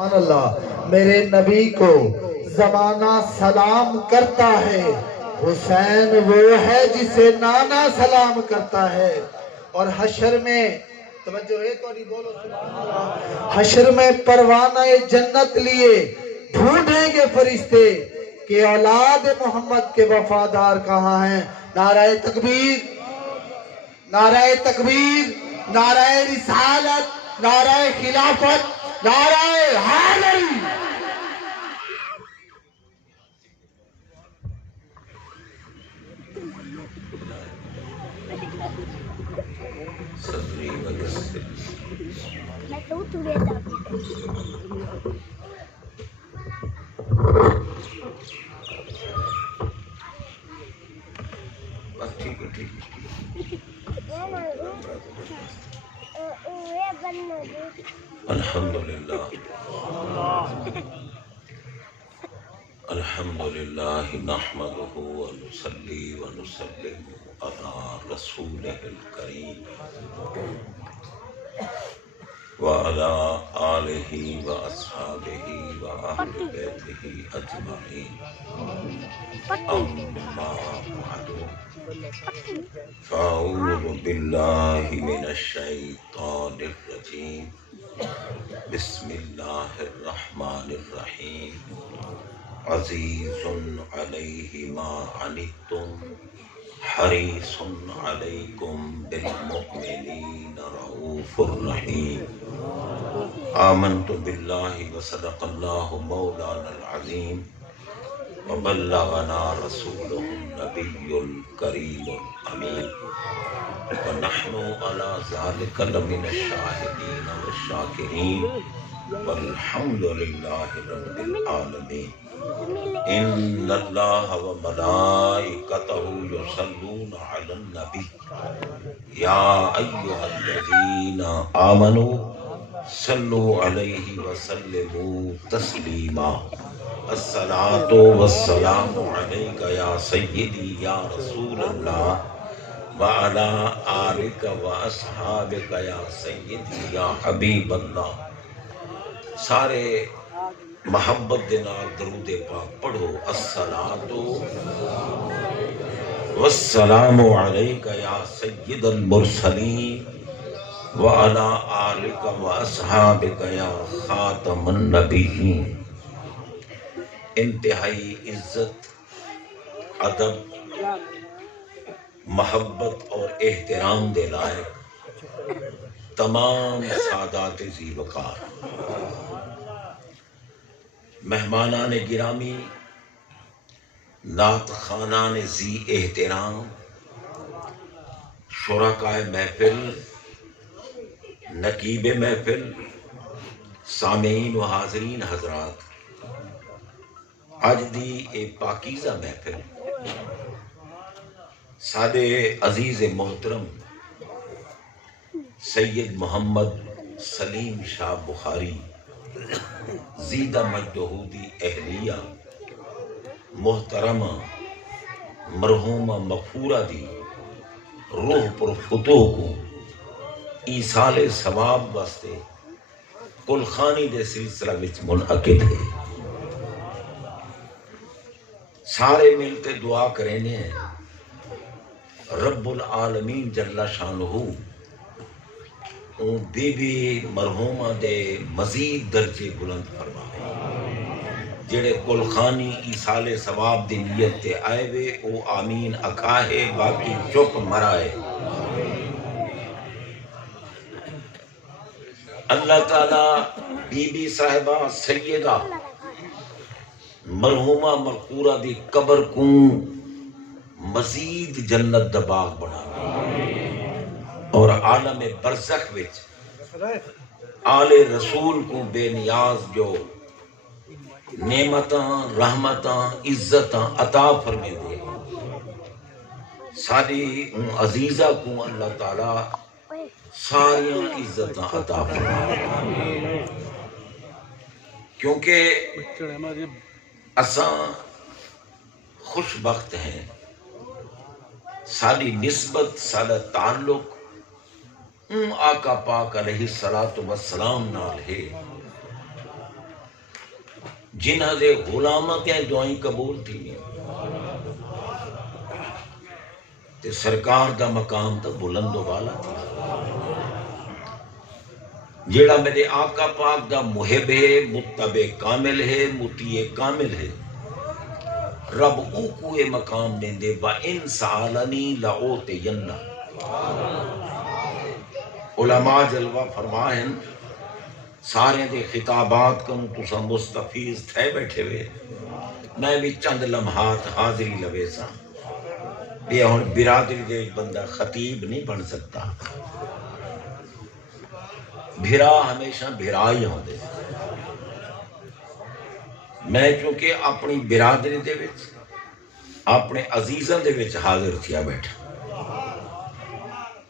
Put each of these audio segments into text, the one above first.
سبحان اللہ، میرے نبی کو زمانہ سلام کرتا ہے، حسین وہ ہے جسے نانا سلام کرتا ہے۔ اور حشر میں توجہ ہے تو نہیں بولو سبحان اللہ، حشر میں پروانہ جنت لیے ڈھونڈیں گے فرشتے کہ اولاد محمد کے وفادار کہاں ہیں۔ نعرہ تکبیر، نعرہ تکبیر، نعرہ رسالت، نعرہ خلافت، نعرہ حیدر۔ الحمدللہ الحمدللہ نحمدہ ونصلی ونسلم علی رسولہ الکریم وعلی آلہ واصحابہ واہل بیتہ اجمعین، اما بعد، فاعوذ باللہ من الشیطان الرجیم، بسم اللہ الرحمن الرحیم۔ عزیز علیہ ما عنتم حریص علیکم بالمؤمنین رؤوف الرحیم۔ آمنت باللہ وصدق اللہ مولانا العظیم، وبلغنا رسولہ النبی الکریم الامین، ونحن علی ذلک لمن الشاہدین والشاکرین، والحمد للہ رب العالمین۔ ان اللہ وملائکتہ یصلون علی النبی یا ایہا الذین آمنوا صلوا علیہ وسلموا تسلیما۔ الصلاۃ والسلام علیک یا سیدی یا رسول اللہ، وعلی آلک واصحابک یا سیدی یا حبیب اللہ۔ سارے محبت دے نال درود پاک پڑھو۔ الصلاۃ والسلام علیک یا سید المرسلین، وعلی آلک واصحابک یا خاتم النبیین۔ انتہائی عزت، ادب، محبت اور احترام دے لائق تمام سادات ذی وقار، مہمانان گرامی، نعت خوانان ذی احترام، شرکائے محفل، نقیب محفل، سامعین و حاضرین حضرات، اج دی اے پاکیزہ محفل سادے عزیز محترم سید محمد سلیم شاہ بخاری زیدہ مجدہ دی اہلیہ محترمہ مرحومہ مغفورہ دی روح پر فتوح کو ایصال ثواب واسطے کلخانی دے سلسلہ وچ منعقد ہے۔ سارے مل کے دعا کرینے ہیں رب العالمین جل شانہ بی بی مرحومہ دے مزید درجے بلند فرمائے۔ جڑے کلخانی ایصال ثواب دی نیت تے آئے وے او آمین اکھاہے، باقی چپ مرائے۔ اللہ تعالی بی بی صاحبہ سیدہ مرحومہ مغفورہ دی قبر کو مزید جنت دا باغ بنا اور عالم برزخ وچ آل رسول کو بے نیاز جو نعمتاں، رحمتاں، عزتاں عطا فرمے دے۔ ساری عزیزہ کو اللہ تعالی ساری عزتاں عطا فرمے، کیونکہ اساں خوش بخت ہیں، ساری نسبت، سارا تعلق آقا پاک علیہ الصلوۃ والسلام نال ہے جنہاں دے غلاماں تے دعائیں قبول تھی تے سرکار دا مقام تا بلند و بالا تھی جیڑا میرے آقا پاک دا محب ہے متبع کامل ہے مطیع کامل ہے رب او کوئے مقام دیں دے وَإِن سَأَلَنِي لَأُوتِيَنَّ علماء جلوہ فرمائیں سارے دے خطابات کنو تسا مستفیض تھے بیٹھے ہوئے میں بھی چند لمحات حاضری لوے سا یہ ہون برادری دے بندہ خطیب نہیں بن سکتا بھرا ہمیشہ بھرا ہی ہوں دے میں چونکہ اپنی برادری دے وچ اپنے عزیزاں دے وچ حاضر تھیا بیٹھا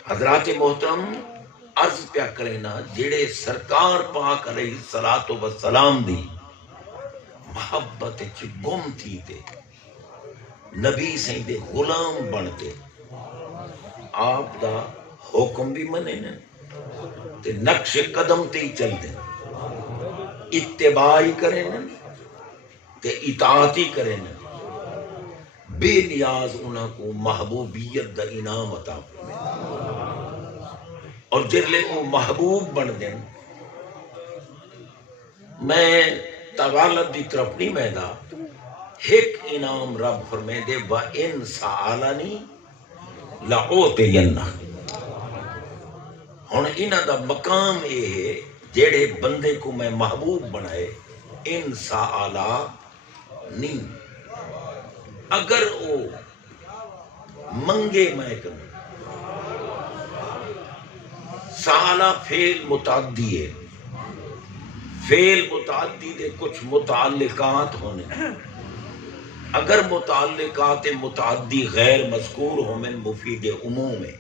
حضرات محترم عرض پیا کرینا جڑے سرکار پاک علیہ الصلوۃ والسلام دی محبت چ گم تھی تے نبی سائیں دے غلام بنتے آپ دا حکم بھی منے نا تے نقش قدم تے ہی چل دیں اتباع ہی کریں نا تے اطاعت ہی کریں نا بے نیاز انہاں کو محبوبیت دا انعام عطا اور جرلے کو محبوب بن دیں میں تغالب دی طرف نہیں میدا ایک انعام رب فرمائے دے وَإِن سَأَلَنِي لَأُوتِيَنَّ ہن انہاں دا مقام یہ ہے جیڑے بندے کو میں محبوب بنائے ان سَأَلَنِي اگر او منگے میں کروں سالہ فعل متعدی ہے فعل متعدی دے کچھ متعلقات ہونے اگر متعلقات متعدی غیر مذکور ہو من مفید عموم ہے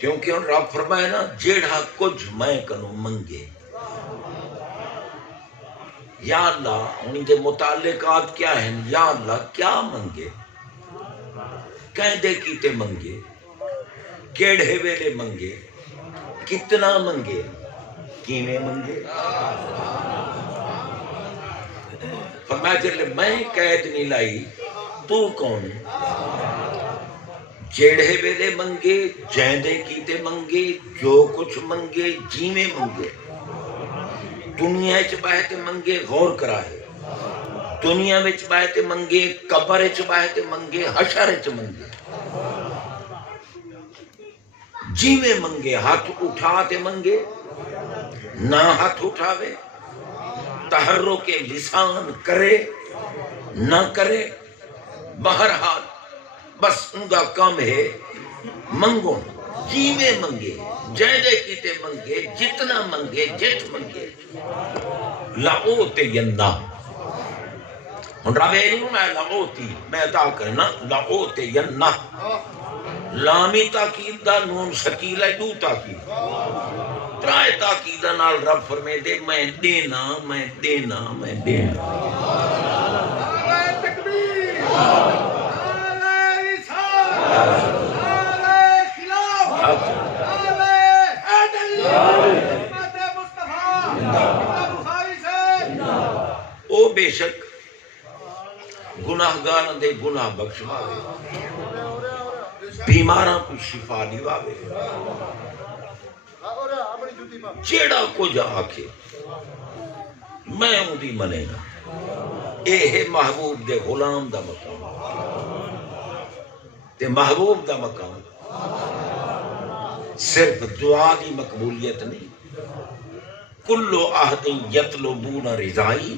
کیونکہ ان رب فرمائے نا جیڑا کچھ میں کنو منگے یا اللہ انہی دے متعلقات کیا ہیں یا اللہ کیا منگے کہیں دے کیتے منگے کیڑے ویلے منگے کتنا منگے کیویں منگے فرمایا جلے میں قید نہیں لائی تو کون جیڑے ویلے منگے جیندے کیتے منگے جو کچھ منگے جیویں منگے دنیا چ بہتے منگے غور کرائے دنیا وچ بہتے منگے قبر چ بہتے منگے حشر چ منگے جیویں منگے ہاتھ اٹھاتے منگے نہ ہاتھ اٹھاوے تحرک لسان کرے نہ کرے بہرحال بس ان کا کام ہے منگو جیویں منگے جیدے کیتے منگے جتنا منگے جت منگے لَأُوتِيَنَّ ہن رب نہیں میں لَأُوتی میں عطا کرنا لَأُوتِيَنَّ لامی تاکید دا نون شکیل ہے دو تاکید ترائے تاکید نال رب فرمے دے میں دینا میں دینا میں دینا او بے شک گناہگار دے گناہ بخشواوے بیماراں کو شفا دیواوے جیڑا کو جا آکے میں ہوں دی منے گا اے ہے محبوب دے غلام دا مقام تے محبوب دا مقام صرف دعا دی مقبولیت نہیں کلو عہد یطلبون رضائی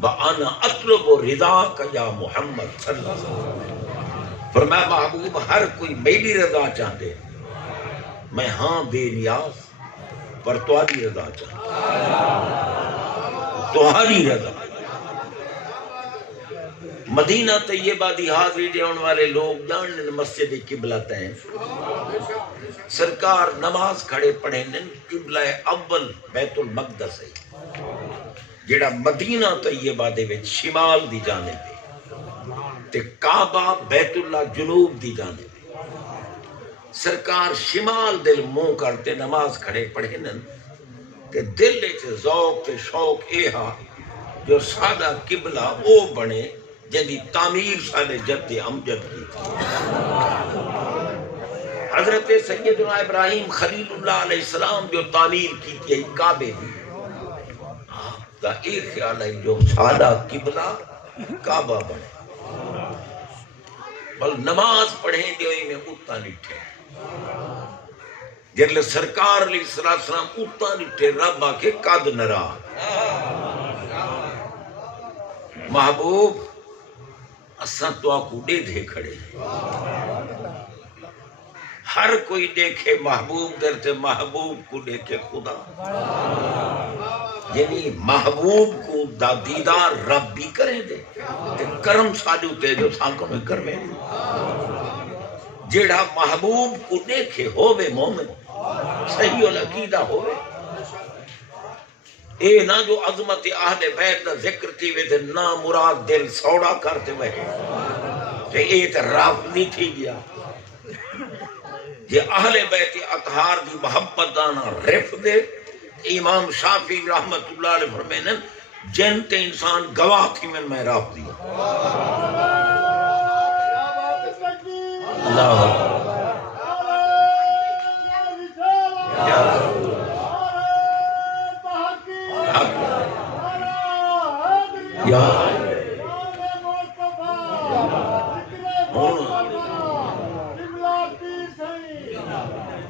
وَأَنَا أَطْلُبُ رِضَاكَ یا محمد صلی اللہ علیہ وسلم فرمایا محبوب ہر کوئی میری رضا چاہتے میں ہاں بے نیاز پر تمہاری رضا چاہتا تمہاری رضا مدینہ طیبہ دی حاضری دیون والے لوگ جانن مسجد قبلہ تین سرکار نماز کھڑے پڑھیں قبلہ اول بیت المقدس ہے جیڑا مدینہ طیبہ دے وچ شمال دی جانب ہے تے کعبہ بیت اللہ جنوب دی جانب ہے سرکار شمال دل منہ کرتے نماز کھڑے پڑھے تے دل تے ذوق تے شوق اے ہا جو سادہ قبلہ او بنے جدی تعمیر سادے جد امجد کی حضرت سیدنا ابراہیم خلیل اللہ علیہ السلام جو تعمیر کی تھی کعبے دی آپ کا ایک خیال ہے جو سادہ قبلہ کعبہ بنے بل نماز پڑھیں دیوئی میں اتنا لٹھے جلے سرکار علیہ السلام اتنا لٹھے رب آکے قد نرا محبوب اساں تو آکو دے دے کھڑے ہر کوئی دیکھے محبوب درتے محبوب کو دیکھے خدا یعنی محبوب کو دا دیدار رب بھی کریں دے تے کرم ساجو تے جو سانکوں میں کرویں جیڑا محبوب کو دیکھے ہووے مومن صحیح العقیدہ ہووے اے نہ جو عظمت اہل بیت دا ذکر تھی وے تے نا مراد دل سوڑا کرتے وے تے اے تے رافضی تھی گیا یہ اہل بیت اطہار دی محبت دانا رف دے امام شافعی رحمت اللہ علیہ فرمائن جن تے انسان گواہ تھی میں راف دیا اللہ یا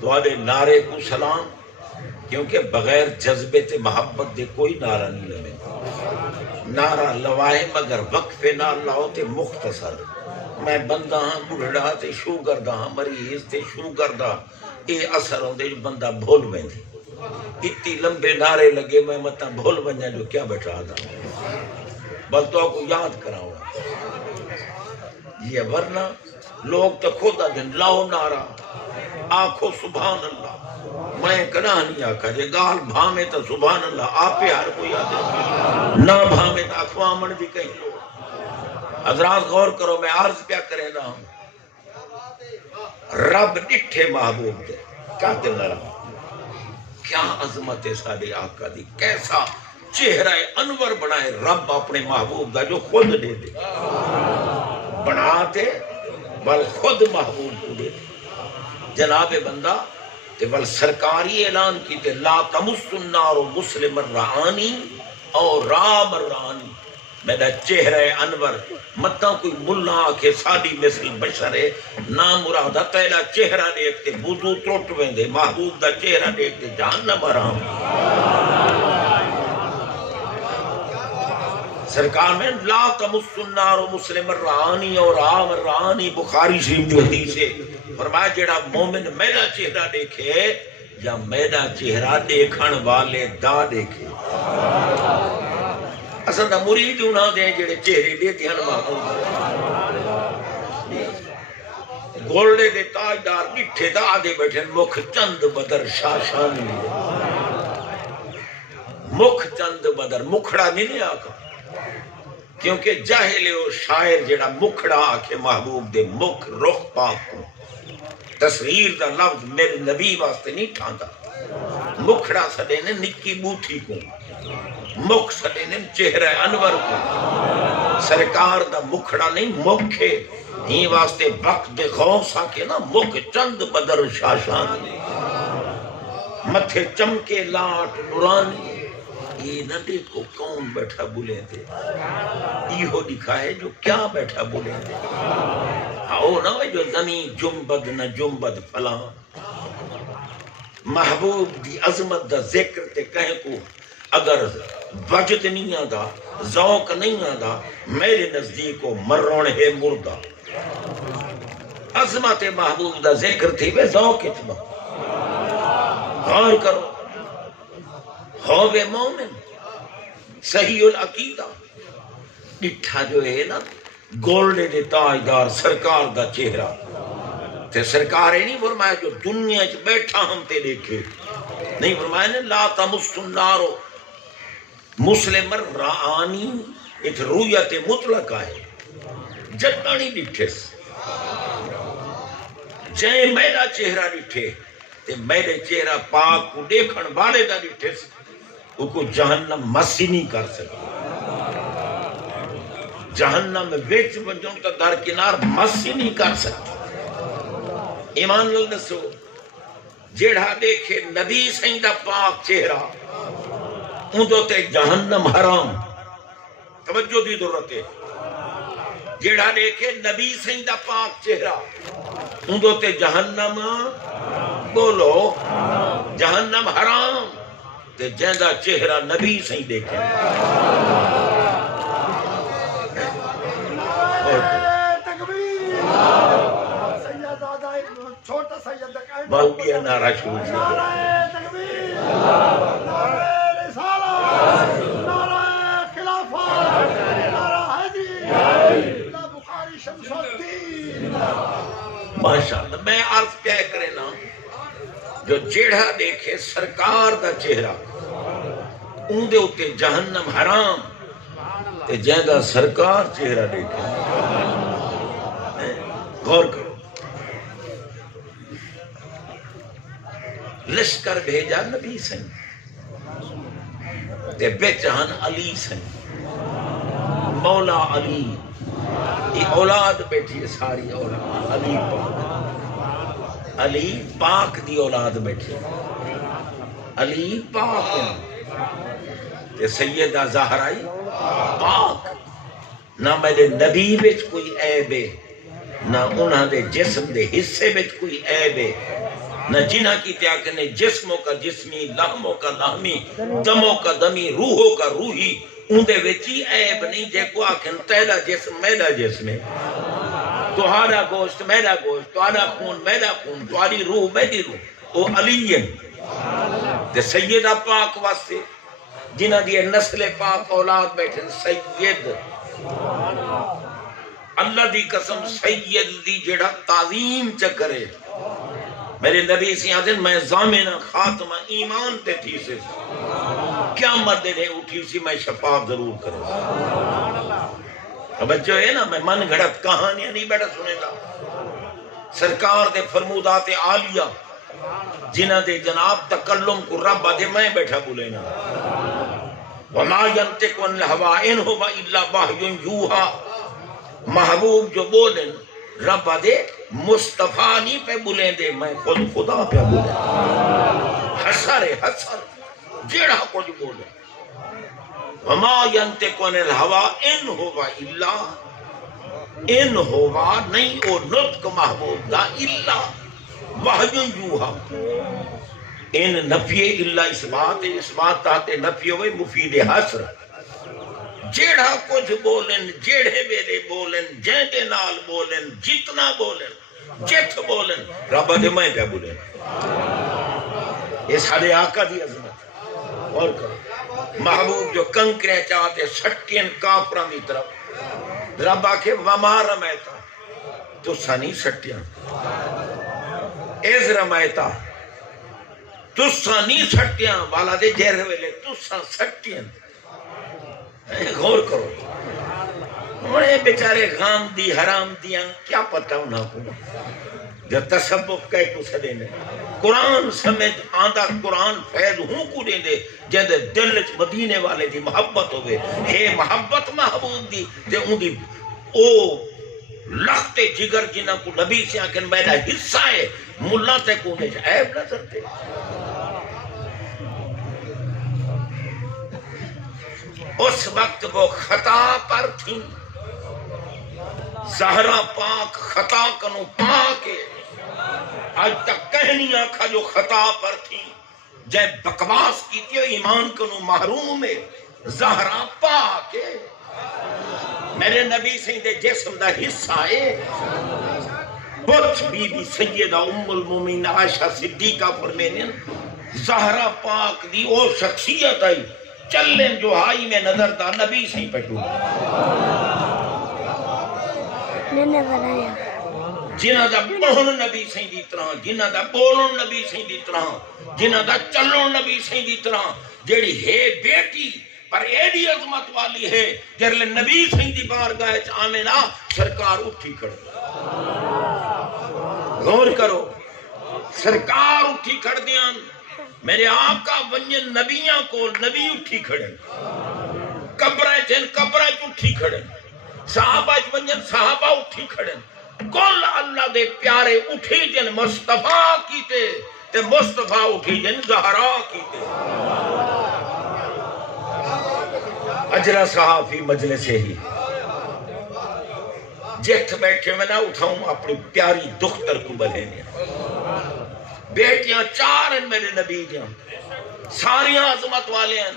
دوالے نعرے کو سلام کیونکہ بغیر جذبے تے محبت دے کوئی نعرہ نہیں لگے نعرہ لوائے مگر وقف نہ لاؤ تے مختصر میں بندہ ہاں بڑھڑا تے شو کردہ ہاں مریض تے شو کردہ اے اثر ہوندے جو بندہ بھول میں دے اتنی لمبے نعرے لگے میں مطلب بھول بنیا جو کیا بیٹھا دا بل تو آپ کو یاد کراؤں یہ ورنہ لوگ تو خود دن لاؤ نعرہ آنکھو سبحان اللہ میں کنا نہیں آکھا جے گال بھامے تو سبحان اللہ آپ پہ ہر کوئی آدھے نہ بھامے تو اخوامن بھی کہیں لو حضرات غور کرو میں عرض پیا کرے نا رب ڈٹھے محبوب دے کیا دل نہ رہا کیا عظمت ہے سادے آقا دی کیسا چہرہ انور بنائے رب اپنے محبوب دا جو خود دے دے بناتے بل خود محبوب کو دے دے جناب بندہ تے بل سرکاری اعلان کی تے لا تمس النار مسلم الرعانی اور رام الرعانی میرا چہرہ انور مطلب کوئی ملا آکے سادی مثل بشر ہے نام مرادہ تیلا چہرہ دیکھتے بوضو ٹوٹ ویندے محبوب دا چہرہ دیکھتے جہنم آرام سرکار میں لا تمس النار مسلم الرعانی اور رام الرعانی بخاری شریف جو حدیث ہے فرمایا جیڑا مومن میرا چہرہ دیکھے یا میرا چہرہ دیکھن والے دا دیکھے اصل دا مرید نہ دیں جڑے چہرے دے دھیان محبوب گولڈے دے تاجدار نٹھے دا آدھے بیٹھے مکھ چند بدر شاشانی مکھ چند بدر مکھڑا نہیں آکا کیونکہ جاہلے و شاعر جڑا مکھڑا آکے محبوب دے مکھ رخ پاک کو تصویر دا لفظ میرے نبی واسطے نہیں ٹھاندا مکھڑا سدے نے نکی بوٹھی کو مکھ سدے نے چہرہ انور کو سرکار دا مکھڑا نہیں مکھے ہی واسطے بخت دے غوث آکے نا مکھ چند بدر شاشان متھے چمکے لاٹ نورانی یہ نہ دیکھو کون بیٹھا بولے تھے یہ دکھا ہے جو کیا بیٹھا بولے تھے آؤ نہ جو زمین جنبد نہ جنبد فلاں محبوب دی عظمت دا ذکر تے کہیں کو اگر وجد نہیں آدھا ذوق نہیں آدھا میرے نزدیک کو مرون ہے مردہ عظمت محبوب دا ذکر تھی بے ذوق اتنا غور کرو ہووے مومن صحیح العقیدہ ڈٹھا جو ہے نا گولڈے دے تاجدار سرکار دا چہرہ تے سرکار ہے نہیں فرمایا جو دنیا چ بیٹھا ہم تے دیکھے نہیں فرمایا نے لا تمس النار مسلم الرعانی ایک رویت مطلق ہے جتانی ڈٹھے جائیں میرا چہرہ ڈٹھے تے میرے چہرہ پاک کو دیکھن والے دا ڈٹھے وہ کو جہنم مسی نہیں کر سکتی جہنم وچ وجوں تا درکنار مسی نہیں کر سکتی ایمان لل دسو جیڑا دیکھے نبی سائیں دا پاک چہرہ اندو تے جہنم حرام توجہ دی ضرورت ہے جیڑا دیکھے نبی سائیں دا پاک چہرہ اندو تے جہنم بولو جہنم حرام تے جہندا چہرہ نبی سائیں دیکھے باوبیا نعرہ شروع سے ماشاءاللہ میں عرض کہہ کرے نا جو جیڑا دیکھے سرکار دا چہرہ اون دے اتے جہنم حرام تے جہندا سرکار چہرہ دیکھے غور کرو لشکر بھیجا نبی سن تے بیچہن علی سن مولا علی یہ اولاد بیٹھی ہے ساری اولاد علی پاک دی اولاد بیٹھی علی پاک تے سیدہ زہرائی پاک نہ میرے نبی وچ کوئی عیب ہے نہ انہاں دے جسم دے حصے وچ کوئی عیب ہے نہ جنہ کی تیاکنے جسموں کا جسمی لحموں کا لحمی دموں کا دمی روحوں کا روحی اندے وچی عیب نہیں جے کو آکھن تیرا جسم میرا جسم ہے تہاڈا گوشت میرا گوشت تہاڈا خون میرا خون تہاڈی روح میری روح او علی ہے تے سیدہ پاک واسطے جنہ دی نسل پاک اولاد بیٹھن سید اللہ دی قسم سید دی جڑا تعظیم چکرے میرے نبی سی آدھن میں زامنہ خاتمہ ایمان تے تھی سے قیامت دے اٹھی سی میں شفاعت ضرور کروں اب جو ہے نا میں من گھڑت کہانیاں نہیں بیٹھا سنے گا سرکار دے فرمودات عالیہ جنہ دے جناب تکلم کو رب دے میں بیٹھا بولے نا وما ينطق عن الهوى ان هو الا وحی یوحى محبوب جو بولن رب دے مصطفیٰ نہیں پہ بولیں دے میں خود خدا پہ بولیں حسر جیڑا کچھ بولے وما ينطق عن الهوى ان هو الا ان ہوا نہیں او نطق محبوب دا الا وحی یوحى ان نفی الا اثبات تاتے نفی ہوئے مفید حسر جیڑا کچھ بولن جیڑے بیرے بولن جیڑے نال بولن جتنا بولن جت بولن رب دے میں پہ بولن یہ سارے آقا دی عظمت اور کرو محبوب جو کنکریں چاہتے سٹکین کافران دی طرف رب آکے وما رمیتا تو سانی سٹیاں ایز رمیتا تُسا نہیں سٹیاں والا دے جہر ویلے تُسا سٹیاں غور کرو انہیں بیچارے غام دی حرام دیاں کیا پتہ انہاں کو جو تصبب کہے کو سدے نے قرآن سمجھ آندہ قرآن فیض ہوں کو دے دے جہدے دل مدینے والے دی محبت ہوئے ہے محبت محبوب دی دے ان دی او لخت جگر جنہ کو نبی سے آکن میرا حصہ ہے ملا تے کو نے عیب نظر دے اس وقت وہ خطا پر تھی زہرا پاک خطا کنو پاکے آج تک کہنی آنکھا جو خطا پر تھی جے بکواس کی تھی ایمان کنو محروم ہے زہرا پاکے میرے نبی سے دے جسم دا حصہ ہے بچ بی بی سیدہ ام المومین عائشہ صدیقہ فرمینے زہرا پاک دی او شخصیت آئی چلیں جو ہائی میں نظر دا نبی سے پٹو جنہ دا بہن نبی سے دی طرح جنہ دا بولن نبی سے دی طرح جنہ دا چلن نبی سے دی طرح جیڑی ہے بیٹی پر ایڈی عظمت والی ہے جرلے نبی سے دی بارگاہ آمینہ سرکار اٹھی کر غور کرو سرکار اٹھی کر دیاں میرے آقا ونجن نبیاں کو نبی اٹھی کھڑے قبریں جن قبریں اٹھی کھڑے صحابہ ونجن صحابہ اٹھی کھڑے کل اللہ دے پیارے اٹھی جن مصطفیٰ کیتے تے مصطفیٰ اٹھی جن زہرا کیتے اجرا صحافی مجلس ہی جیٹھ بیٹھے میں نہ اٹھاؤں اپنی پیاری دختر کو بلھینے بیٹیاں چار ہیں میرے نبی جاں ساریاں عظمت والے ہیں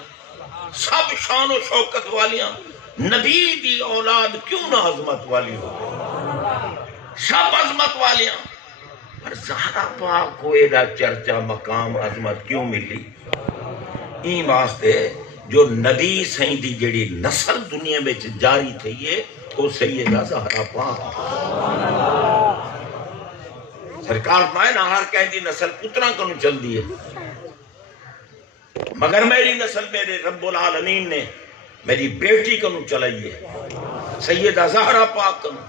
سب شان و شوکت والیاں نبی دی اولاد کیوں نہ عظمت والی ہو سب عظمت والیاں پر زہرا پاک کو ایڈا چرچا مقام عظمت کیوں ملی این واسطے جو نبی سائیں دی جڑی نسل دنیا میں جاری تھی ہے وہ سیدہ زہرا پاک سرکار میں نہ ہر کہیں دی نسل پترہ کنو چل دی ہے مگر میری نسل میرے رب العالمین نے میری بیٹی کنو چلائی ہے سیدہ زہرا پاک کنو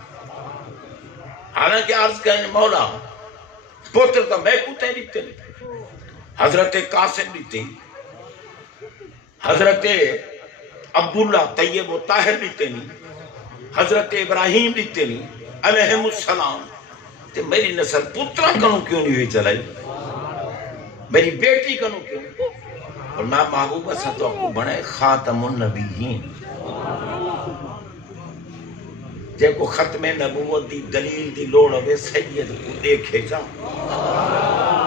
حالانکہ عرض کہیں مولا پتر تو میں کتے دیتے نہیں حضرت قاسم دیتے حضرت عبداللہ طیب و طاہر دیتے نہیں حضرت ابراہیم دیتے نہیں علیہ السلام تے میری نسل پترہ کنو کیوں نہیں ہوئی چلائی میری بیٹی کنو کیوں اور میں محبوب اسا تو آپ کو بڑھے خاتم النبیین جے کو ختم نبوت دی دلیل دی لوڑ ہوئے سید کو دیکھے جا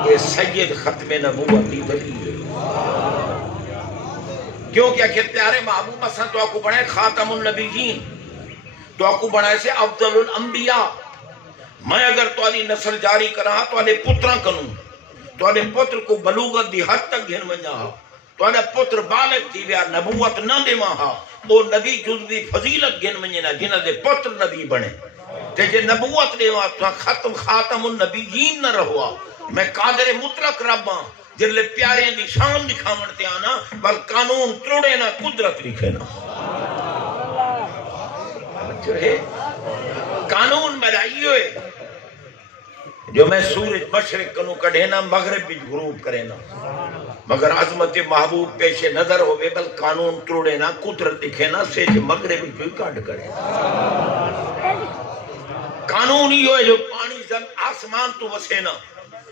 یہ سید ختم نبوت دی دلیل کیونکہ کہ پیارے محبوب اسا تو آپ کو بڑھے خاتم النبیین تو آپ کو بڑھے سے افضل الانبیاء میں اگر توالی نسل جاری کرا توالی پترہ کنوں توالی پتر کو بلوغت دی حد تک گھن ونجا توالی پتر بالغ تھی ویا نبوت نہ دے ماہا وہ نبی جزوی فضیلت گھن ونجنا جنہ دے پتر نبی بنے تے جے نبوت دے وہاں ختم خاتم النبیین نہ رہوا میں قادر مطلق رب ہاں جن لے پیارے دی شان دکھا منتے آنا بل قانون تروڑے نہ قدرت لکھے نا جو ہے قانون میں رہی ہوئے جو میں سورج مشرق کنو کڑھینا مغرب بھی غروب کرینا مگر عظمت محبوب پیش نظر ہوئے بل قانون تروڑے نا قدرت دکھینا سے جو مغرب بھی کاٹ کرے قانون ہی ہوئے جو پانی آسمان تو وسینا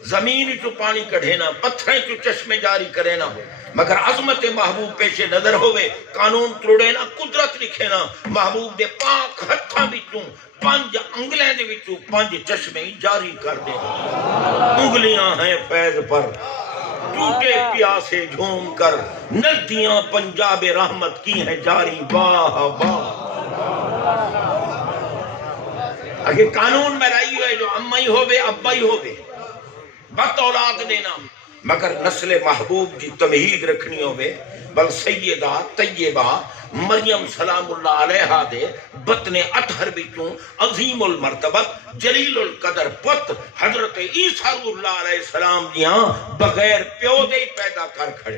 زمین تو پانی کڑھینا پتھریں تو چشمے جاری کرینا مگر عظمت محبوب پیش نظر ہوئے قانون تروڑے نا قدرت لکھینا محبوب دے پاک ہتھاں بچوں 5 انگلیں دے بچوں 5 چشمے جاری کر دے انگلیاں ہیں فیض پر ٹوٹے پیاسے جھوم کر ندیاں پنجاب رحمت کی ہیں جاری واہ واہ اگر قانون میں رہی ہوئے جو امائی ہوئے ابائی ہوئے بط اولاد دینا مگر نسل محبوب کی تمہید رکھنی ہوئے بل سیدہ طیبہ مریم سلام اللہ علیہ دے بطن اطہر بچوں عظیم المرتبت جلیل القدر پت حضرت عیسیٰ اللہ علیہ السلام دیاں بغیر پیو دے پیدا کر کھڑے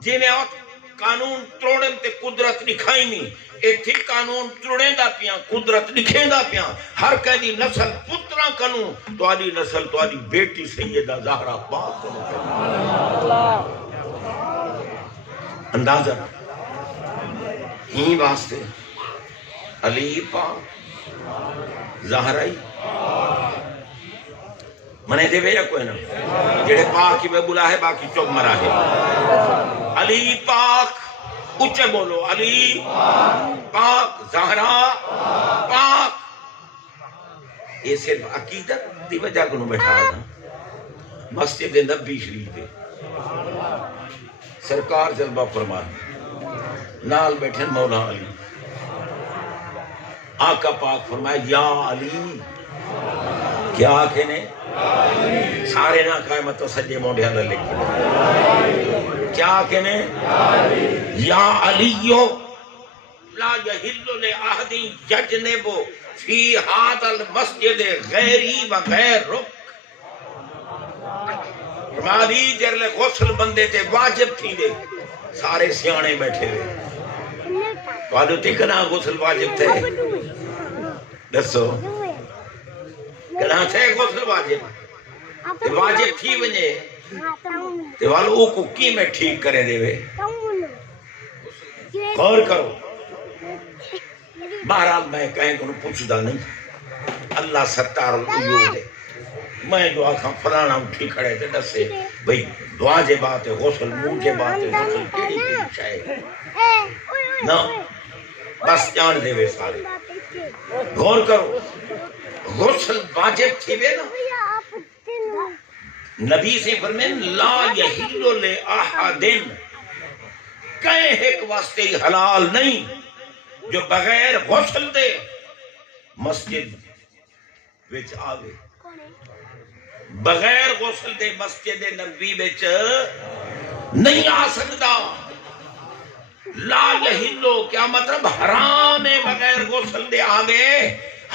جنہیں آت قانون تروڑن تے قدرت لکھائی نہیں ایتھی قانون تروڑیں دا پیاں قدرت لکھیں دا پیاں ہر کہنی نسل پترہ کنوں تو آلی نسل تو آلی بیٹی سیدہ زہرا پاک کنوں اندازہ ہی واسطے علی پاک زہرائی منے دے ویجہ کوئی نا جڑے پاک کی بے بلا ہے باقی چوب مرا ہے علی پاک اچھے بولو علی پاک زہرا پاک یہ صرف عقیدت دی وجہ کنو بیٹھا تھا مسجد نبی شریف دے سرکار جلوہ فرمائے نال بیٹھے مولا علی آقا پاک فرمائے یا علی کیا کہنے سارے نہ قائمت و سجے موڑے اللہ لکھے کیا کہنے یا علیو لا یحل لأحد یجنب فی هذا المسجد غیری و غیر رک فرمادی جرلے غسل بندے تے واجب تھی دے سارے سیانے بیٹھے ہوئے وادو تکنا غسل واجب تھے دسو کنا تھے غسل واجب واجب تھی ونجے تے والو او کو کی میں ٹھیک کرے دے وے غور کرو بہرحال میں کہیں کو پوچھ دا نہیں اللہ ستار العیوب ہے میں دعا کھا فلانا اٹھی کھڑے تھے دسے بھئی دعا جے بات ہے غسل منہ جے بات ہے غسل کیڑی کیڑی شاید نا بس جان دے وے سارے غور کرو غسل واجب تھی وے نا نبی سے فرمین لا یحل لأحدن کہیں ایک واسطے حلال نہیں جو بغیر غسل دے مسجد وچ آوے بغیر غسل دے مسجد نبی وچ نہیں آ سکتا لا یحلو کیا مطلب حرام ہے بغیر غسل دے آوے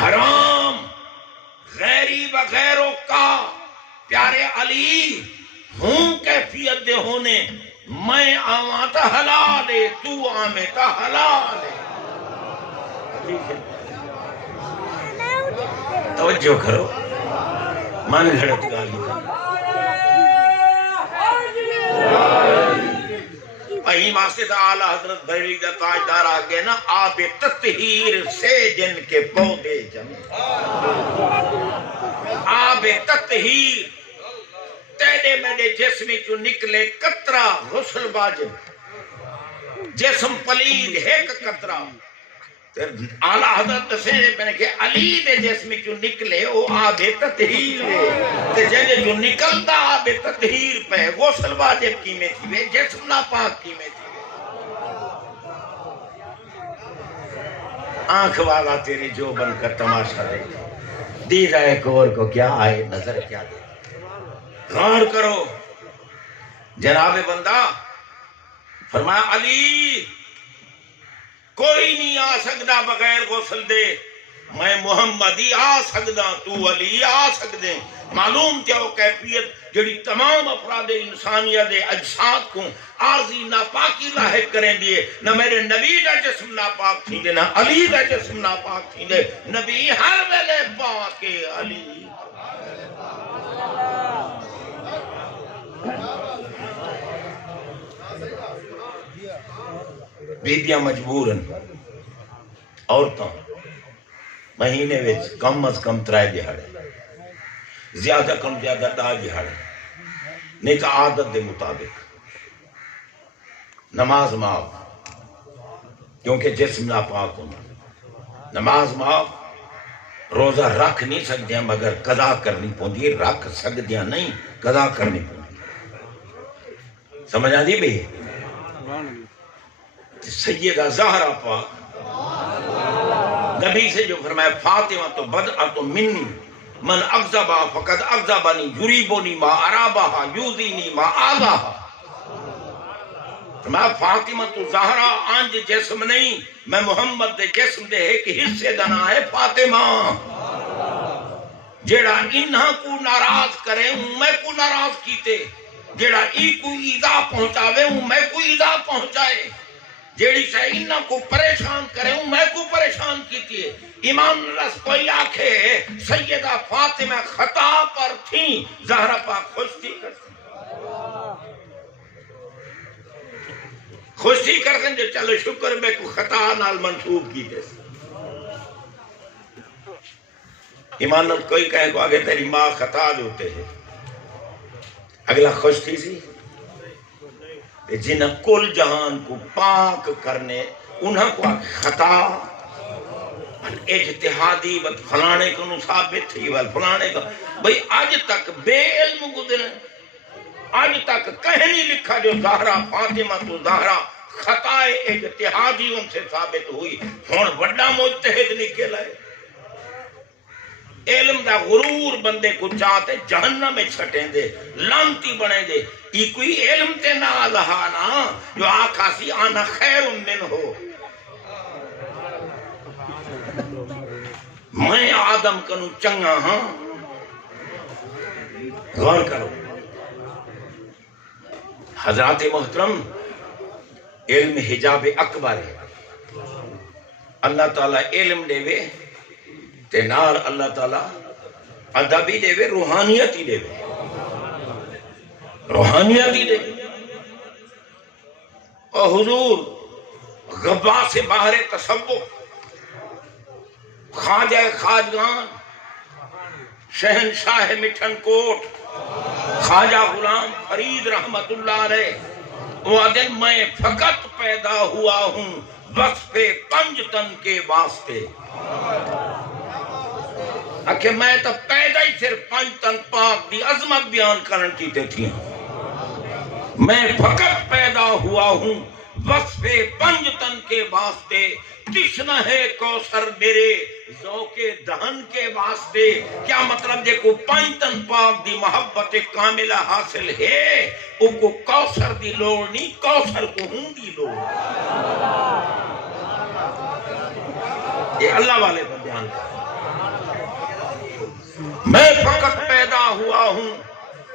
حرام غیری بغیروں کا پیارے علی ہوں کیفیت دے ہونے میں آواں تا حلال ہے تو آمیں تا حلال ہے توجہ کرو من گھڑت گالی وہیں واسطے تا اعلیٰ حضرت بریلی کا تاجدار آگے نا آب تطہیر سے جن کے پودے جمع آب تطہیر تیڑے میرے جسم چو نکلے قطرہ غسل واجب جسم پلید ایک قطرہ اعلیٰ حضرت سے میں کہ علی دے جسم چو نکلے وہ آب تطہیر ہے تے جنہیں جو نکلتا آب تطہیر پہ غسل واجب کی میں تھی وے جسم ناپاک کی میں تھی آنکھ والا تیری جو بن کر تماشا دے دیدہ ایک اور کو کیا آئے نظر کیا دے غور کرو جناب بندہ فرمایا علی کوئی نہیں آ سکتا بغیر غسل دے میں محمد ہی آ سکتا تو علی آ سکتے معلوم کیا وہ کیفیت جڑی تمام افراد انسانیت اجساد کو عارضی ناپاکی لاحق کریں دیے نہ میرے نبی کا جسم ناپاک تھی دے نہ علی کا جسم ناپاک تھی دے نبی ہر ویلے پاک علی بیبیاں مجبورن عورتاں مہینے وچ کم از کم 3 دہاڑے زیادہ کم زیادہ 2 دہاڑے نہیں تو عادت دے مطابق نماز معاف کیونکہ جسم ناپاک ہونا نماز معاف روزہ رکھ نہیں سکتے ہیں مگر قضا کرنی پوندی رکھ سکتے ہیں نہیں قضا کرنی پوندی سمجھ آ دی بھئی سیدہ زہرا پاک نبی سے جو فرمایا فاطمہ تو بدعت منی من اغضبا فقد اغضبنی یریبنی ما ارابہا یوزینی ما آذاہا فرمایا فاطمہ تو زہرا آنج جسم نہیں میں محمد دے جسم دے ایک حصے دنا ہے فاطمہ جیڑا انہاں کو ناراض کرے ہوں میں کو ناراض کیتے جیڑا ای کو ایذا پہنچاوے ہوں میں کو ایذا پہنچائے جیڑی سے انہاں کو پریشان کرے ہوں میں کو پریشان کیتی ہے امام رس کوئی آنکھے سیدہ فاطمہ خطا پر تھیں زہرا پاک خوش تھی کرتی خوش تھی کرتے جو چلو شکر میں کو خطا نال منصوب کی دے ایمان کوئی کہے کو آگے تیری ماں خطا دیتے ہیں اگلا خوش تھی سی جنہ کل جہان کو پاک کرنے انہاں کو خطا اجتہادی بد فلانے کو ثابت تھی فلانے کو بھئی آج تک بے علم گزرے آج تک کہیں نہیں لکھا جو زہرا فاطمہ تو زہرا خطا اجتہادی ان سے ثابت ہوئی ہون بڑا مجتہد نکل ہے علم دا غرور بندے کو چاہتے جہنم میں چھٹیں دے لانتی بنے دے یہ کوئی علم تے نہ آلہانا جو آقا سی آنا خیر من ہو میں آدم کنو چنگا ہاں غور کرو حضرات محترم علم حجاب اکبر ہے اللہ تعالیٰ علم دے وے تے نار اللہ تعالیٰ ادبی دے وے روحانیت ہی دے وے روحانیت ہی دے. اور حضور غبا سے باہر تصوف، خواجہ خواجگان، شہنشاہ مٹھن کوٹ، خواجہ غلام فرید رحمت اللہ علیہ، وہ دن میں فقط پیدا ہوا ہوں وصف پنجتن کے واسطے. کہ میں تو پیدا ہی صرف پنجتن پاک دی عظمت بیان کرن کیتے تھی. میں فقط پیدا ہوا ہوں وصف پنجتن کے واسطے، تشنہ ہے کوثر میرے ذوق دہن کے واسطے. کیا مطلب جے کو پنجتن پاک دی محبت کاملہ حاصل ہے او کو کوثر دی لوڑ نہیں، کوثر کو ہوں دی لوڑ. یہ اللہ والے پر بیان کر. میں فقط پیدا ہوا ہوں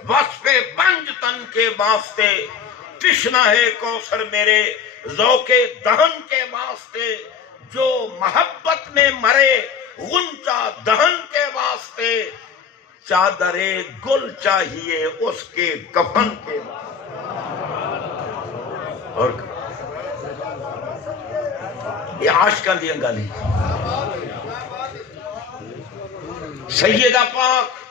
وصف پنجتن کے واسطے، تشنہ ہے کوثر میرے ذوق دہن کے واسطے. جو محبت میں مرے غنچہ دہن کے واسطے، چادر گل چاہیے اس کے کفن کے واسطے. اور یہ عاشقاں دی گل ہے. سیدہ پاک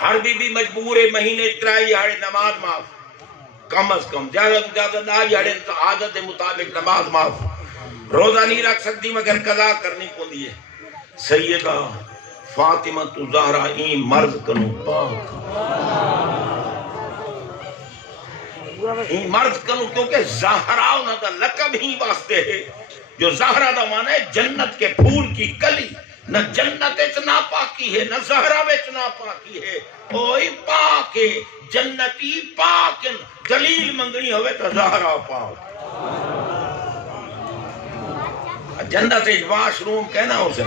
ہر بی بی مجبور مہینے ترائی ہاڑے نماز معاف، کم از کم زیادہ تو زیادہ نہ جاڑے عادت مطابق نماز معاف. روزہ نہیں رکھ سکتی مگر قضا کرنی پوندی ہے. سیدہ فاطمہ زہرا این مرض کنو پاک، این مرض کنو کیونکہ زہرا انہاں دا لقب ہی واسطے ہے. جو زہرا دا معنی ہے جنت کے پھول کی کلی. نہ جنت اچ ناپاکی ہے، نہ زہرا وچ ناپاکی ہے. اوئی پاک ہے، جنتی پاک. دلیل منگنی ہوئے تو زہرا پاک. جنت اچ واش روم کہنا اسے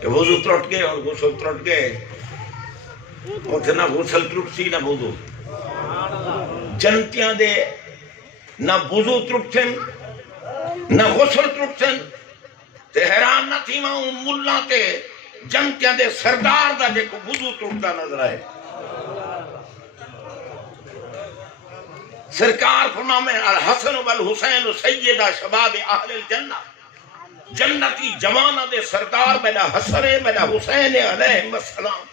کہ وضو ترٹ گئے اور غسل ترٹ گئے. اتنے نہ غسل ترٹ سی نہ وضو. جنتیاں دے نہ وضو ترٹ سن نہ غسل ترٹ سن. تے حیران نہ تھی ماں ملہ تے جنتیاں دے سردار دا جے کو وضو ٹوٹتا نظر آئے. سرکار فرمانے الحسن والحسین سیدہ شباب اہل الجنہ. جنتی جوانہ دے سردار میرا حسن میرا حسین علیہ السلام.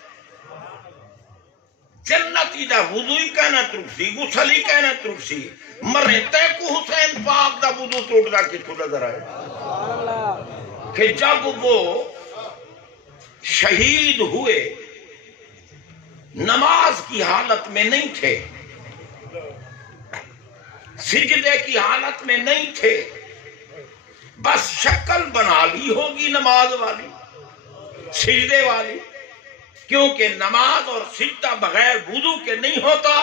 جنتی دا وضو ہی کہنا ترکسی، غسل ہی کہنا ترکسی. مرے تے کو حسین پاک دا وضو ٹوٹتا کس کو نظر آئے کہ جب وہ شہید ہوئے نماز کی حالت میں نہیں تھے، سجدے کی حالت میں نہیں تھے، بس شکل بنا لی ہوگی نماز والی سجدے والی. کیونکہ نماز اور سجدہ بغیر وضو کے نہیں ہوتا.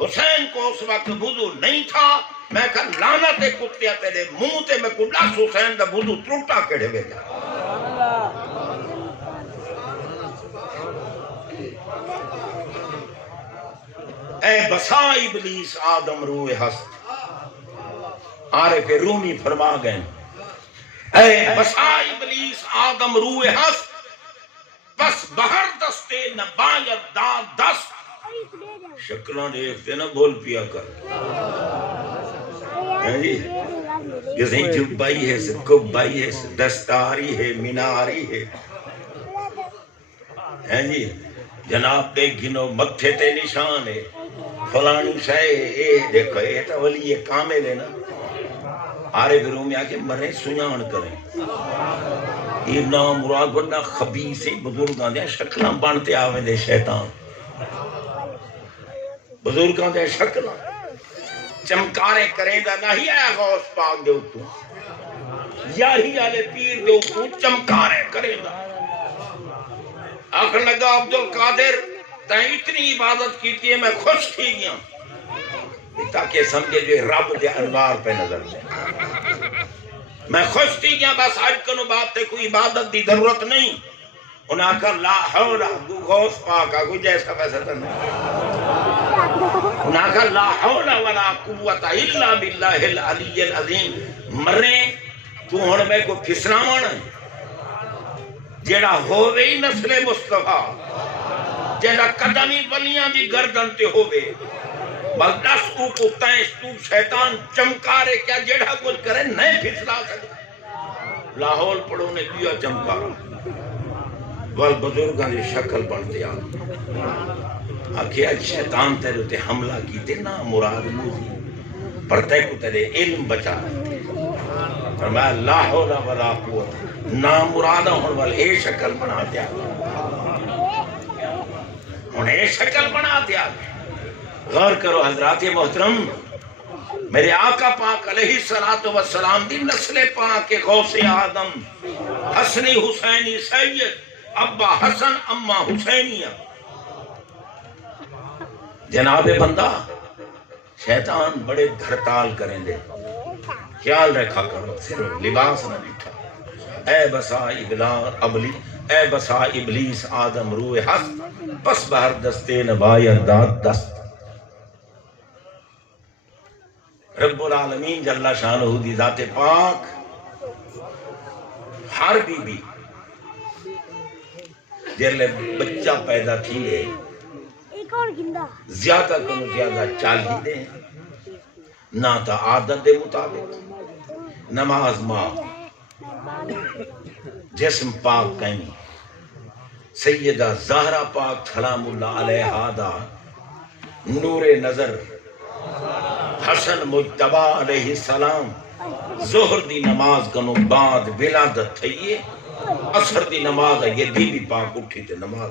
حسین کو اس وقت وضو نہیں تھا. میں کہا لعنت کتیا تیرے منہ تے میں کو دس حسین دا وضو ٹوٹا کڑے وے جا. اے بسا ابلیس آدم روئے ہست. عارف رومی فرما گئے اے بسا ابلیس آدم روئے ہست، بس بہر دستے نہ باید داد دست. شکلوں دیکھتے نہ بول پیا کر. جسے جبائی ہے سے کبائی ہے سے دستاری ہے میناری ہے. جی جناب دے گنو متھے تے نشان ہے فلانی شاہ اے دیکھو اے تا ولی کامل ہے نا. عارف رومی آکے مرے سنیان کریں. یہ نام مراد بڑا خبیث بزرگاں دے شکلاں بانتے آویں دے شیطان. بزرگاں دے شکلاں چمکارے کریں دا نہیں آیا غوث پاک دے اتو یاہی آلے پیر دے اتو چمکارے کریں دا. آخر لگا عبدالقادر تائیں اتنی عبادت کیتی ہے میں خوش تھی گیا تاکہ سمجھے جو رب دے انوار پہ نظر جائے. میں خوش تھی گیا بس آج کنو بات تے کوئی عبادت دی ضرورت نہیں. انہاں کہا لا حول غوث پاک آگو جیسا ویسا تھا نہیں. انہاں کہا لا حول ولا قوت الا باللہ العلی العظیم. مرے تو ہن میں کو پھسنا مانا جیڑا ہووے ہی نسل مصطفیٰ جیسا قدمی ولیاں دی گردن تے ہوئے بلدس کو تینس تو شیطان چمکارے کیا جڑا کچھ کرے نہیں پھسلا سکے لاہور پڑھو نے کیا چمکارا وال بزرگاں دی شکل بنتے آکھے اج شیطان تیرے تے حملہ کیتے نا مراد موزی پڑھتے کو تیرے علم بچا فرمایا لا حول ولا قوت نا مراد ہون وال اے شکل بنا دیا ہن اے شکل بنا دیا غور کرو حضرات محترم میرے آقا پاک علیہ السلام دی نسل پاک غوث آدم حسنی حسینی سید ابا حسن اما حسینیہ جناب بندہ شیطان بڑے دھڑتال کریں دے خیال رکھا کرو صرف لباس نہ لٹھا اے بسا ابلیس آدم روح ہست پس بہر دستے نبائی داد دست رب العالمین جل شانہ دی ذات پاک ہر بی بی جرلے بچہ پیدا تھی ہے زیادہ کنو زیادہ چالی دے نہ تا عادت دے مطابق نماز ماں جسم پاک کہیں سیدہ زہرہ پاک سلام اللہ علیہ دا نور نظر حسن مجتبہ علیہ السلام ظہر دی نماز کنو بعد ولادت تھئیے عصر دی نماز ہے یہ بی پاک اٹھی تھے نماز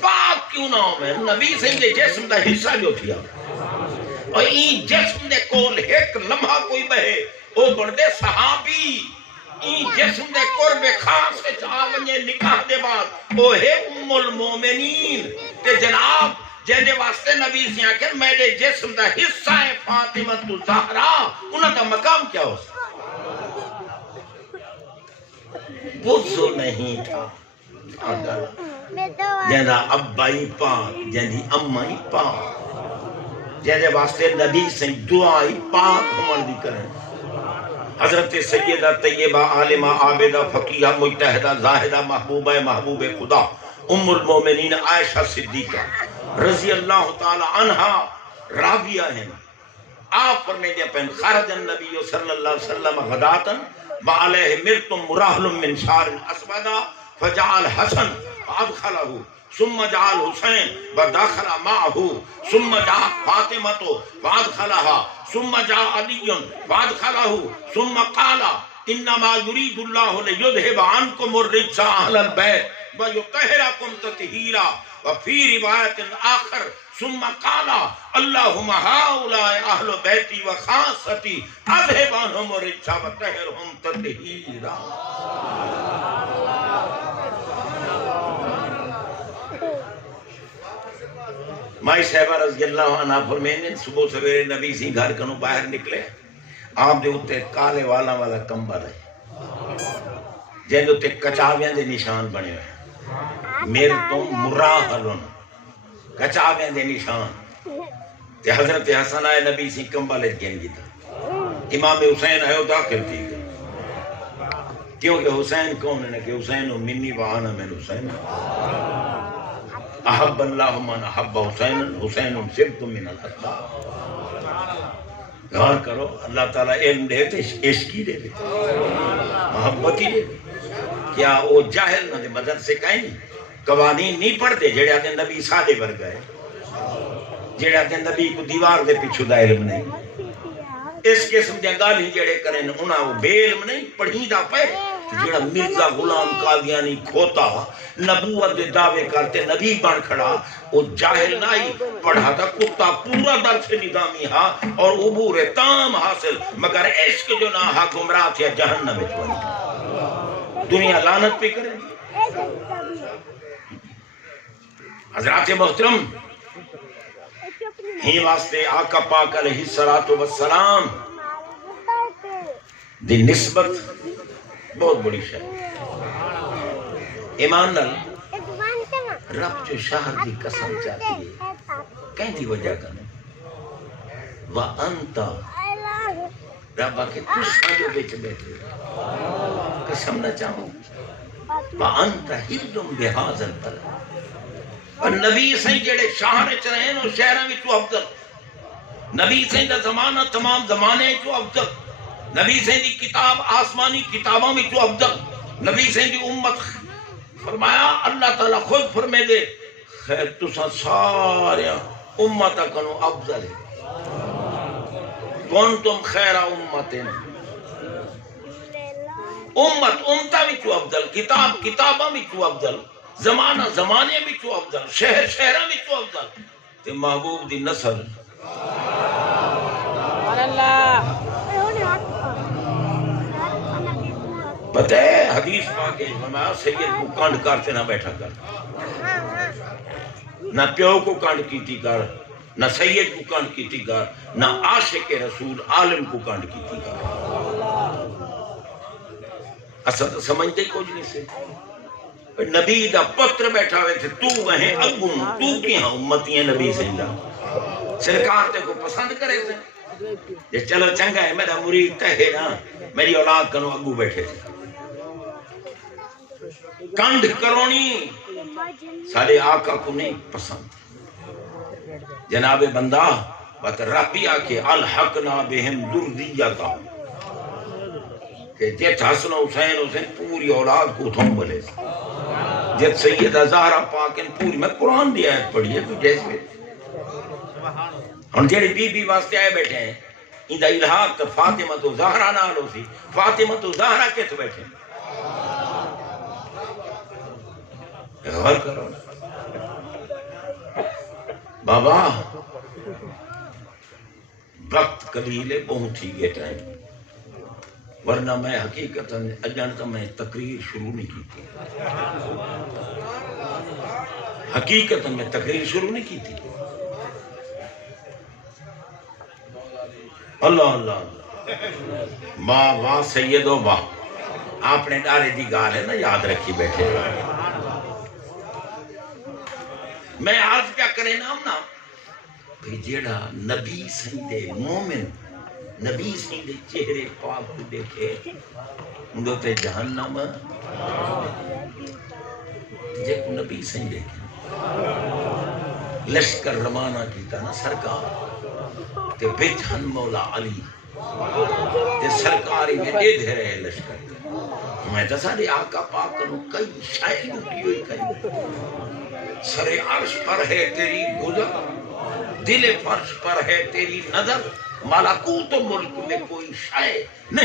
پاک کیوں نہ ہو میں نبی سے دے جسم دا حصہ جو تھیا اور این جسم دے کول ایک لمحہ کوئی بہے او بڑھدے صحابی این جسم دے قرب خاص سے چاونجے نکاح دے بعد او ہے ام المومنین تے جناب جہدے واسطے نبی سے آکر میرے جسم دا حصہ ہے فاطمہ تو زہرا انہاں دا مقام کیا ہو بزو نہیں تھا جہدہ ابائی پاک جہدی امائی پاک جہدے واسطے نبی سے دعائی پاک ہمار دی کریں حضرت سیدہ طیبہ عالمہ عابدہ فقیہ مجتہدہ زاہدہ محبوبہ محبوب خدا ام المومنین عائشہ صدیقہ رضی اللہ تعالی عنہ راویہ ہیں آپ فرمے دیا پہن خارج النبی صلی اللہ علیہ وسلم غداتن وعلیہ مرتم مراحل من شار اسودہ فجعل حسن فادخلہ ثم جعل حسین وداخل معه ثم جاء فاطمة فادخلها ثم جاء علی فادخلہ ثم قال انما يريد الله ليذهب عنكم الرجس اهل البيت ويطهركم تطهيرا وفي رواية آخر ثم قال اللهم هؤلاء اهل بيتي وخاصتي اذهب عنهم الرجس وطهرهم تطهيرا مائی صاحبہ رضی اللہ عنہ فرمین صبح سویرے نبی سی گھر کنو باہر نکلے آپ دے اتے کالے والا کمبل ہے جن اتے کچاویاں دے نشان بنے ہوئے میرے تو مراحلن کچاویاں دے نشان تے حضرت حسن آئے نبی سی کمبل گین گی تھا امام حسین ہے داخل تھی کیونکہ حسین کون ہے کہ حسین منی وعانا من حسین احب اللہ من احب حسین حسین صرف من الحق غور کرو اللہ تعالیٰ علم دے تے عشقی دے دے محبتی دے دے کیا وہ جاہل نہ دے مدد سے کہیں قوانین نہیں پڑھتے جڑے آتے نبی سادے بر گئے جڑے آتے نبی کو دیوار دے پیچھو دا علم نہیں اس قسم دے گالی جڑے کریں انہاں وہ بے علم نہیں پڑھی دا پہ جڑا مرزا غلام قادیانی کھوتا نبوت دے دعوے کرتے نبی بن کھڑا وہ جاہل نہیں پڑھا تھا کتا پورا درس نظامی ہاں اور عبور تام حاصل مگر عشق جو نہ ہاں گمراہ تھیا جہنم میں چھوڑی دنیا لعنت پہ کرے حضرات محترم ہی واسطے آقا پاک علیہ السلام دی نسبت بہت بڑی شاہ ایمان نل رب جو شہر دی قسم چاہتی ہے کہیں دی وجہ کرنے وَأَنْتَ رب آکے تو ساجو بیچ بیٹھے قسم نہ چاہوں وَأَنْتَ حِلٌّ بِهَذَا الْبَلَدِ اور نبی سائیں جڑے شہر چ رہے ہیں شہراں وچوں افضل نبی سائیں دا زمانہ تمام زمانے وچوں افضل نبی سائیں دی کتاب آسمانی کتاباں وچوں افضل نبی سائیں دی امت فرمایا اللہ تعالیٰ خود فرمے دے خیر تساں سارے امتاں کنوں افضل ہے کنتم خیر امتن امت امتاں وچوں افضل کتاب کتاباں وچوں افضل زمانہ زمانے وچوں افضل شہر شہراں وچوں افضل تے محبوب دی نسل سبحان اللہ پتہ ہے حدیث پاک ہے فرمایا سید کو کانڈ کرتے نہ بیٹھا کر نہ پیو کو کانڈ کیتی کر نہ سید کو کانڈ کیتی کر نہ عاشق رسول عالم کو کانڈ کیتی کر اصل تو سمجھتے ہی کچھ نہیں سے نبی دا پتر بیٹھا ہوئے تھے تو وہیں ابو تو کی ہاں امتی ہیں نبی سے اللہ سرکار تے کو پسند کرے تھے یہ چلو چنگا ہے میرا مرید کہے نا میری اولاد کنو ابو بیٹھے تھے کنڈ کرونی سارے آقا کو نہیں پسند جناب بندہ بات ربی آکے الحقنا بہم ذریتہ کہ جت حسن حسین حسین پوری اولاد کو تھم بلے جت سیدہ زہرا پاکن پوری میں قرآن دی آیت پڑھی ہے تو جیسے ہم جڑے بی بی واسطے آئے بیٹھے ہیں ان دا الہاق تو فاطمہ تو زہرا نالو سی فاطمہ تو زہرا کے تو بیٹھے غور کرو بابا وقت قلیل ہے بہت ہی گے ٹائم ورنہ میں حقیقتاً اجانتا میں تقریر شروع نہیں کی تھی حقیقتاً میں تقریر شروع نہیں کی تھی اللہ اللہ واہ واہ سیدو واہ آپ نے ڈارے دی گال ہے نا یاد رکھی بیٹھے میں آج کیا کرے نام نا بھئی جیڑا نبی سیدے مومن نبی سیدے چہرے پاک کو دیکھے اندھو تے جہنم جے کو نبی سیدے لشکر روانہ کیتا نا سرکار تے بیٹھن مولا علی تے سرکاری میں دے دے رہے لشکر میں تو سارے آقا پاک کنو کئی شاید لوٹی ہوئی کئی سرے عرش پر ہے تیری گزر دل فرش پر ہے تیری نظر ملکوت ملک میں کوئی شے نہیں